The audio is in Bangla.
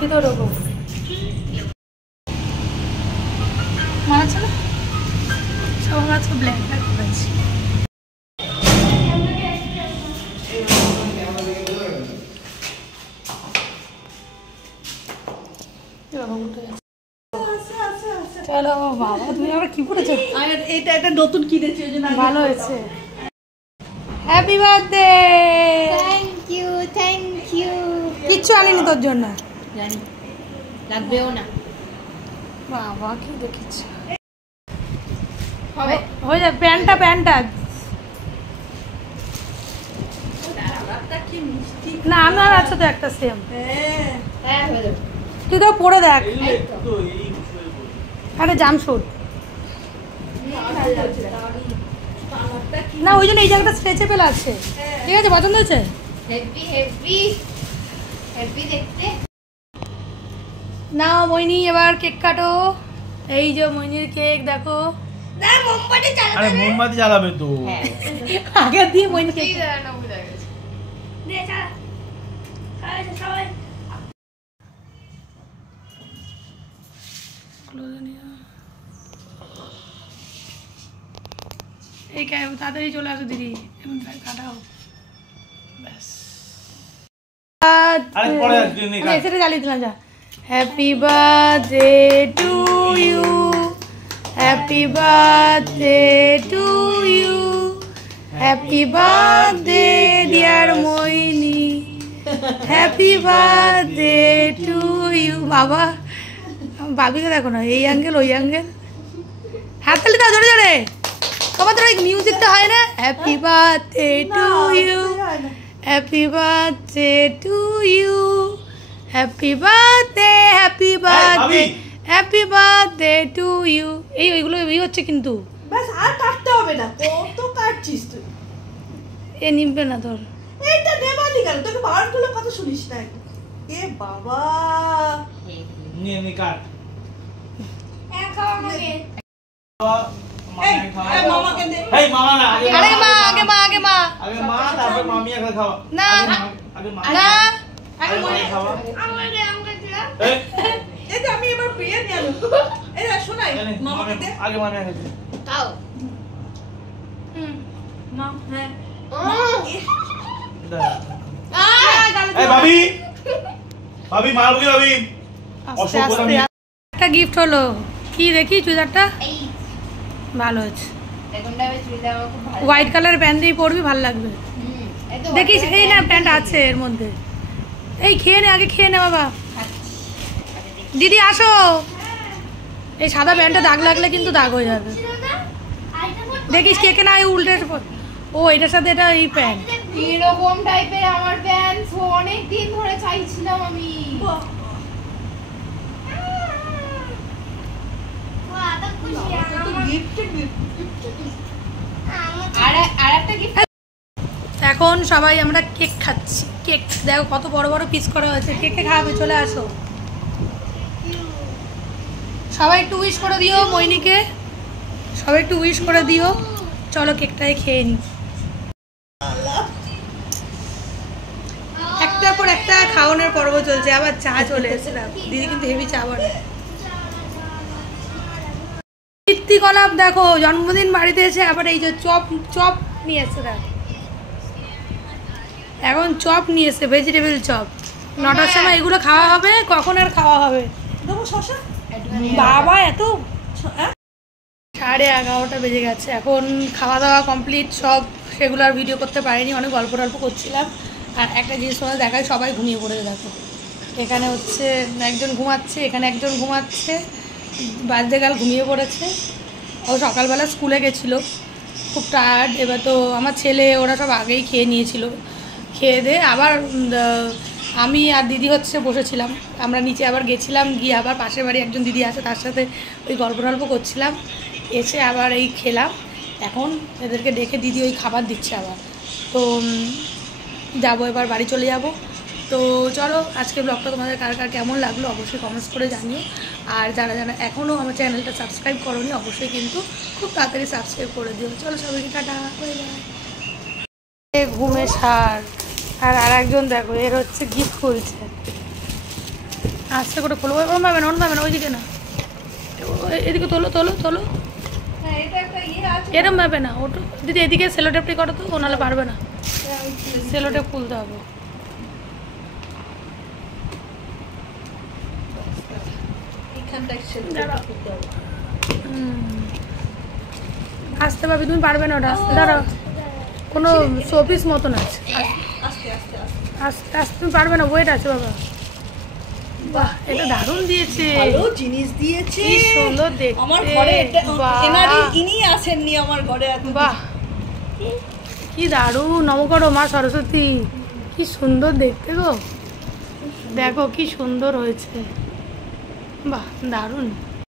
ভিতরে ঢোকো মনে হচ্ছে না সব আজকে ব্ল্যাক ব্ল্যাক করেছি। চলো বাবা তুমি আবার কি পড়েছো? এইটা একটা নতুন কিনেছি ওই জন্য ভালো হয়েছে। Happy birthday. থ্যাংক ইউ কিচ্ছু আনিনি তোর জন্য। জানি লাগবেও না। বাবা কি দেখেছি হয়ে যাবে। প্যান্টটা না আমার আছে তো একটা সেম। হ্যাঁ হয়ে যাবে। তুই তো পরে দেখ। আরে জামশুট না ওই জন্য এই জায়গাটা স্ট্রেচেবল আছে। ঠিক আছে পছন্দ হয়েছে? হেভি হেভি হেভি দেখতে। নাও মইনি এবার কেক কাটো। এই যে মইনির কেক দেখো। না মোমবাতি জ্বালাবে। আরে মোমবাতি জ্বালাবে তো। হ্যাঁ আগে দিয়ে মইনি কেক জ্বালানো বুঝা গেছে। দে চল খাই সবাই। এই তাড়াতাড়ি চলে আসো দিদি কাটাও ব্যাস। আরে পরে একদিন নে কাট। এসে জ্বালিয়ে দিলাম যা। Happy birthday to you happy birthday to you happy birthday dear Moini happy birthday to you. বাবা বাবিকে দেখো না এই অ্যাঙ্গেল ওই অ্যাঙ্গেল। হাততালি দাও জোরে জোরে। তোমাদের ওই মিউজিকটা হয় না? Happy birthday to you happy birthday to you happy birthday happy birthday to you. এই ওইগুলো এই হচ্ছে কিন্তু বাস আর কাটতে হবে না। কত কাটছিস তুই? এ নিবে না তোর। এইটা নেবালি কেন? তোকে বারগুলো কথা শুনিস না। এ বাবা নে কাট। খাওয়া আমাকে। মামাকে দে। এই মামা না আগে আগে মা আগে মা আগে মা আগে মা তারপর মামি আগে খাওয়া। না আগে মা না আগে মা খাওয়া। আমাকে দিলা। এই এই যে আমি এবার বিয়ে নিয়ে আলো। এই না শোনাই মামাকে দে। আগে মামি আগে দে। খাও। মা হ্যাঁ এই ভাবি ভাবি মারবো কি ভাবি? আস্তে আস্তে একটা গিফট হলো কি দেখি চুড়িদারটা এই ভালো হয়েছে। এখনটা বেশ চুড়িদার আমার খুব ভালো। হোয়াইট কালার প্যান্ট দিয়ে পরবি ভালো লাগবে। এত দেখিস এই না প্যান্ট আছে এর মধ্যে। এই খেয়ে নে আগে খেয়ে নে বাবা। দিদি আসো। এই সাদা প্যান্টটা দাগ লাগলে কিন্তু দাগ হয়ে যাবে। দেখিস কে কে না উল্টে ও এটার সাথে এটা এই প্যান্ট। এরকম টাইপের আমার প্যান্টস অনেক দিন ধরে চাইছিলাম আমি। আর একটা গিফট। এখন সবাই আমরা কেক খাচ্ছি। কেক দেখো কত বড় বড় পিস করা হয়েছে। কেকে খাবে চলে আসো। সবাই একটু উইশ করে দিও মইনিকে। সবাই একটু উইশ করে দিও। চলো কেকটাই খেয়ে নি। একটার পর একটা খাওয়ানোর পর্ব চলছে। আবার চা চলে এসেছে। দিদি কিন্তু হেভি চা বানায়। কীর্তিকলাপ দেখো জন্মদিন বাড়িতে এসে আবার এই যে চপ নিয়ে এসছে। দেখো এখন চপ নিয়ে এসছে ভেজিটেবল চপ। 9টার সময় এগুলো খাওয়া হবে। কখন আর খাওয়া হবে? দেবো শসা। বাবা এত 11:30 বেজে গেছে। এখন খাওয়া দাওয়া কমপ্লিট সব। সেগুলো আর ভিডিও করতে পারিনি। অনেক গল্প টল্প করছিলাম। আর একটা জিনিস তোমাদের দেখায় সবাই ঘুমিয়ে পড়েছে। দেখো এখানে হচ্ছে একজন ঘুমাচ্ছে এখানে একজন ঘুমাচ্ছে। বার্থডে গার্ল ঘুমিয়ে পড়েছে। ও সকালবেলা স্কুলে গেছিলো খুব টায়ার্ড। এবার তো আমার ছেলে ওরা সব আগেই খেয়ে নিয়েছিল। খেয়ে দিয়ে আবার আমি আর দিদি হচ্ছে বসেছিলাম। আমরা নিচে আবার গেছিলাম গিয়ে আবার পাশের বাড়ি একজন দিদি আছে তার সাথে ওই গল্প টল্প করছিলাম। এসে আবার এই খেলাম। এখন এদেরকে ডেকে দিদি ওই খাবার দিচ্ছে আবার। তো যাবো এবার বাড়ি চলে যাব। তো চলো আজকে ব্লগটা তোমাদের কার কার কেমন লাগলো অবশ্যই কমেন্টস করে জানিও। আর যারা যারা এখনও আমার চ্যানেলটা সাবস্ক্রাইব করোনি অবশ্যই কিন্তু খুব তাড়াতাড়ি সাবস্ক্রাইব করে দিও। চলো সবাইকে টাটা বাই বাই। ঘুমে সার। আর আরেকজন দেখো এর হচ্ছে গিফট খুলছে, আস্তে করে খোলো। ওরম পাবে না, ওরম পাবে না, ওইদিকে না, এদিকে তোলো তোলো তোলো, হ্যাঁ এটা একটা ইয়ে আছে। এরম ভাবে না ওটা। দিদি এদিকে সেলোটেপটি করো তো, ও নাহলে পারবে না, সেলোটেপ খুলতে হবে। এখানটা দাঁড়াও। আসতে পারবে, তুমি পারবে না ওটা, আসতে দাঁড়াও। কোনো শোপিস মতন আছে, আস্তে আস্তে আস্তে আস্তে আস্তে তুমি পারবে না, ওয়েট আছে বাবা। বাহ, এটা দারুণ দিয়েছে, ভালো জিনিস দিয়েছে। কি সুন্দর দেখতে। আমার ঘরে বাহ। ইনি আসেননি আমার ঘরে এত। বাহ, কি দারুণ। নমস্কার মা সরস্বতী, কি সুন্দর দেখতে গো, দেখো কি সুন্দর হয়েছে, বাহ দারুণ।